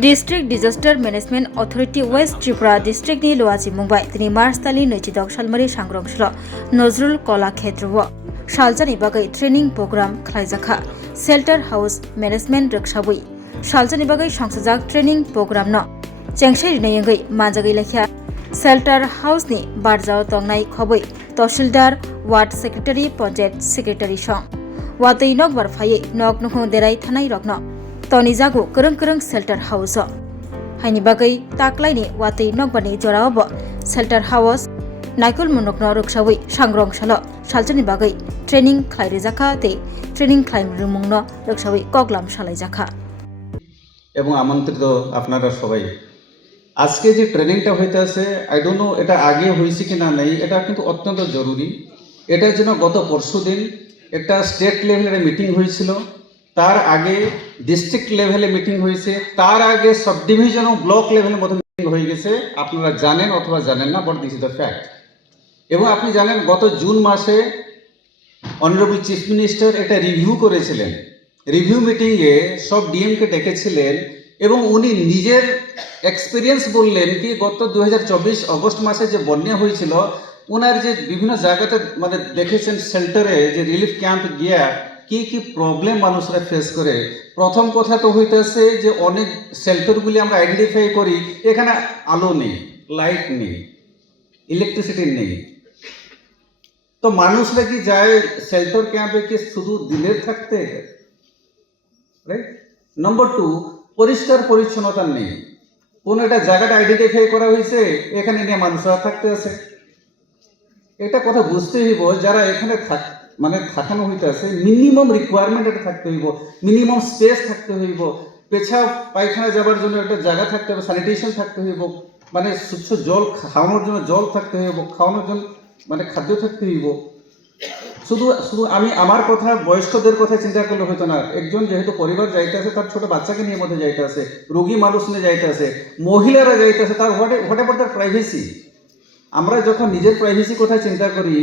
District disaster management authority west Tripura डिस्ट्रिक्टनि लुवाजी मुंबाइ दिनै मार्च दाननि 26 सालमारि सांग्रांसल नजरुल कलाक्षेत्र सालजानि बागै ट्रेनिंग प्रोग्राम खालायजाखा शेल्टर हाउस मैनेजमेंट रक्षाबुइ सालजानि बागै संसाजाक ट्रेनिंग प्रोग्राम न चेंगसाइ रिनायंगै मानजागै लेखिया शेल्टर हाउस नि बारजाव तंनाय खबै तहसीलदार वार्ड सेक्रेटारी पंचायत सेक्रेटारी सं वातै नक बारफायै नक नुखुं देराय थानाय रकन तनि जागु करं शेल्टर हाउस हाइनि बागै ताक्लाइनि वातै नकबारनि जराव शेल्टर हाउस नायकुल मुनकनो रक्षावै सांग्रांसल सालजनि बागै ट्रेनिंग खालायजाखा ते ट्रेनिंग खालायमुंनो रक्षावै कगलाम सालायजाखा এবং আমন্ত্রিত আপনারা সবাই আজকে যে ট্রেনিংটা হইতেছে আই ডোন্ট নো এটা আগে হয়েছে কিনা নেই, এটা কিন্তু অত্যন্ত জরুরি। এটার জন্য গত পরশুদিন একটা স্টেট লেভেলের মিটিং হয়েছিল, তার আগে ডিস্ট্রিক্ট লেভেলে মিটিং হয়েছে, তার আগে সাব ডিভিশন ও ব্লক লেভেলের মধ্যে মিটিং হয়ে গেছে। আপনারা জানেন অথবা জানেন না, but this is the fact. এবং আপনি জানেন গত জুন মাসে অনারেবল চিফ মিনিস্টার এটা রিভিউ করেছিলেন। রিভিউ মিটিংয়ে সব ডিএমকে ডেকেছিলেন এবং উনি নিজের এক্সপিরিয়েন্স বললেন কি গত 2024 অগস্ট মাসে যে বন্যা হয়েছিল, ওনার যে বিভিন্ন জায়গাতে মানে দেখেছেন শেল্টারে যে রিলিফ ক্যাম্প গিয়া কি কি প্রবলেম মানুষরা ফেস করে। প্রথম কথা তো হইতেছে যে অনেক শেল্টারগুলি আমরা আইডেন্টিফাই করি, এখানে আলো নেই, লাইট নেই, ইলেকট্রিসিটি নেই। তো মানুষরা কি যায় শেল্টার ক্যাম্পে কি শুধু দিনের থাকতে, রাইট? নম্বর 2, পরিষ্কার পরিচ্ছন্নতা নেই। কোন একটা জায়গাটা আইডেন্টিফাই করা হয়েছে, এখানে নিয়ে মানুষরা থাকতে আছে। এটা কথা বুঝতে হইব, যারা এখানে মানে থাকানো হইতেছে মিনিমাম রিকোয়ারমেন্ট এটা থাকতে হইব, মিনিমাম স্পেস থাকতে হইব, পেছাব পায়খানা যাবার জন্য একটা জায়গা থাকতে হবে, স্যানিটেশন থাকতে হইব, মানে স্বচ্ছ জল খাওয়ানোর জন্য জল থাকতে হইব, খাওয়ানোর জন্য মানে খাদ্য থাকতে হইব। শুধু আমি আমার কথা বয়স্কদের কথা চিন্তা করলে হইতো না। একজন যেহেতু পরিবার যাইতে আছে, তার ছোট বাচ্চাকে নিয়ে মধ্যে যাইতে আছে, রোগী মানুষ নিয়ে যাইতে আছে, মহিলারা যাইতে আছে, তার হোয়াট এভার তার প্রাইভেসি। আমরা যখন নিজের প্রাইভেসি কথা চিন্তা করি,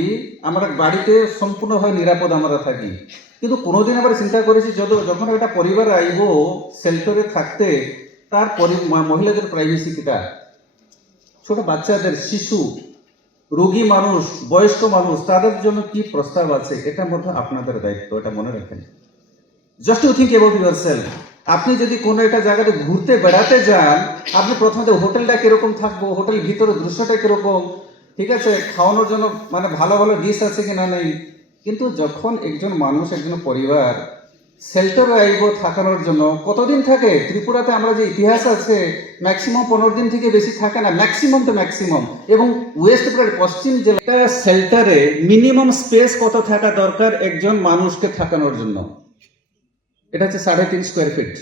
আমরা বাড়িতে সম্পূর্ণভাবে নিরাপদ আমরা থাকি, কিন্তু কোনোদিন আবার চিন্তা করেছি যখন একটা পরিবার আইব শেল্টারে থাকতে, তার মহিলাদের প্রাইভেসি কিটা, ছোট বাচ্চাদের, শিশু, রোগী মানুষ, বয়স্ক মানুষ, তাদের জন্য কি প্রস্তাব আছে, এটার মধ্যে আপনাদের দায়িত্ব, এটা মনে রাখেন। Just you think about yourself. আপনি যদি কোনো একটা জায়গাতে ঘুরতে বেড়াতে যান, আপনি প্রথমে হোটেলটা কিরকম থাকবো, হোটেল ভিতরে দৃশ্যটা কিরকম, ঠিক আছে, খাওয়ানোর জন্য মানে ভালো ভালো ডিশ আছে কিনা নেই। কিন্তু যখন একজন মানুষ, একজন পরিবার শেল্টারে আইব থাকানোর জন্য, কতদিন থাকে? ত্রিপুরাতে আমরা যে ইতিহাস আছে, ম্যাক্সিমাম 15 দিন থেকে বেশি থাকে না, ম্যাক্সিমাম তো ম্যাক্সিমাম। এবং ওয়েস্ট ত্রিপুরার পশ্চিম জেলা শেল্টারে মিনিমাম স্পেস কত থাকা দরকার একজন মানুষকে থাকানোর জন্য? এটা হচ্ছে 3.5 স্কোয়ার ফিট।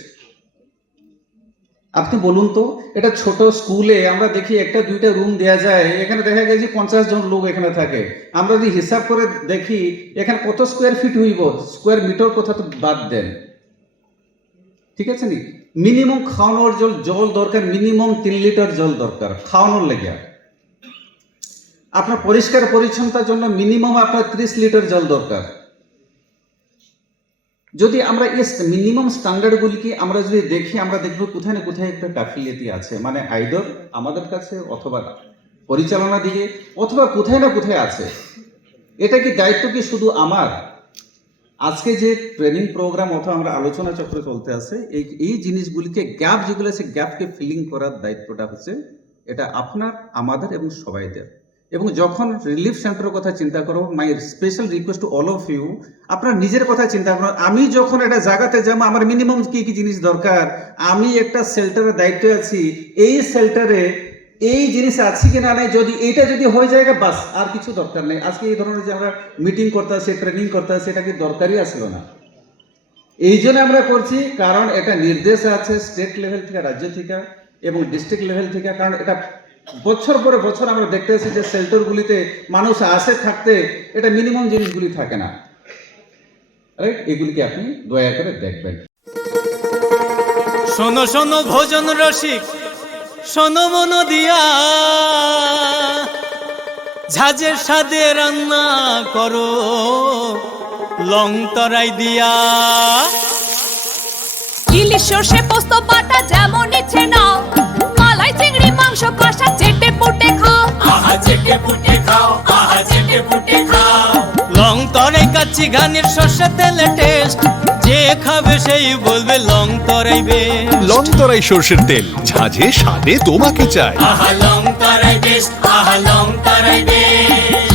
আপনি বলুন তো, এটা ছোট স্কুলে আমরা দেখি একটা দুইটা রুম দেওয়া যায়, এখানে দেখা গেছে 50 জন লোক এখানে থাকে। আমরা যদি হিসাব করে দেখি এখানে কত স্কোয়ার ফিট হইব, স্কোয়ার মিটার কথা তো বাদ দেন, ঠিক আছে নি? মিনিমাম খাওয়ানোর জল দরকার, মিনিমাম 3 লিটার জল দরকার খাওয়ানোর লেগে। আপনার পরিষ্কার পরিচ্ছন্নতার জন্য মিনিমাম আপনার 30 লিটার জল দরকার। যদি আমরা এই মিনিমাম স্ট্যান্ডার্ডগুলিকে আমরা যদি দেখি, আমরা দেখব কোথায় না কোথায় একটা গাফিলতি আছে, মানে আইদর আমাদের কাছে অথবা পরিচালনা দিকে অথবা কোথায় না কোথায় আছে। এটা কি দায়িত্ব কি শুধু আমার? আজকে যে ট্রেনিং প্রোগ্রাম অথবা আমরা আলোচনা চক্র চলতে আছে, এই জিনিসগুলিকে গ্যাপ যেগুলো আছে, গ্যাপকে ফিলিং করার দায়িত্বটা হচ্ছে এটা আপনার, আমাদের এবং সবাইদের। এবং যখন রিলিফ সেন্টারের কথা চিন্তা করো, my special request to all of you, আপনার নিজের কথা চিন্তা করুন। আমি যখন একটা জায়গাতে যাবো, আমার মিনিমাম কি কি জিনিস দরকার, আমি একটা শেল্টারের দায়িত্বে আছি, এই শেল্টারে এই জিনিস আছে কি না নেই, যদি এইটা যদি হয়ে যায় বাস, আর কিছু দরকার নেই। আজকে এই ধরনের যে আমরা মিটিং করতে আসি, ট্রেনিং করতে আসি, এটা কি দরকারই আসলো না। এই জন্য আমরা করছি, কারণ এটা নির্দেশ আছে স্টেট লেভেল থেকে, রাজ্য থেকে এবং ডিস্ট্রিক্ট লেভেল থেকে। কারণ এটা বছর পরে বছর আমরা দেখতে আসি যে শেল্টারগুলিতে মানুষ আসে থাকতে, এটা মিনিমাম জিনিসগুলি থাকে না, রাইট? এগুলিকে আপনি দয়া করে দেখবেন। শোনো শোনো ভোজন রসিক, শোনো মন দিয়া, ঝাঁঝের স্বাদে রান্না করো লং তরাই দিয়া। ইলিশ সর্ষে পোস্ত বাটা যেমন ইচ্ছে মাছি ঘানির সর্ষে তেলে টেস্ট, যে খাবে সেই বলবে লং তরাই বেস্ট। লং তরাই সর্ষের তেল, ঝাঁঝে স্বাদে তোমাকে চাই। আহা লং তরাই বেস্ট, আহা লং তরাই বেস্ট।